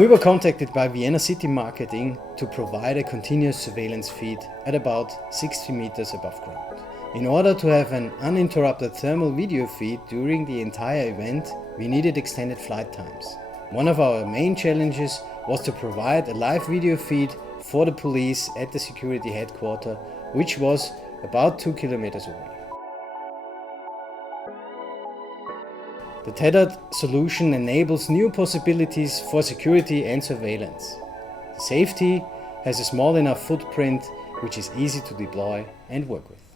We were contacted by Vienna City Marketing to provide a continuous surveillance feed at about 60 meters above ground. In order to have an uninterrupted thermal video feed during the entire event, we needed extended flight times. One of our main challenges was to provide a live video feed for the police at the security headquarters, which was about 2 kilometers away. The Tethered solution enables new possibilities for security and surveillance. The Safe T has a small enough footprint which is easy to deploy and work with.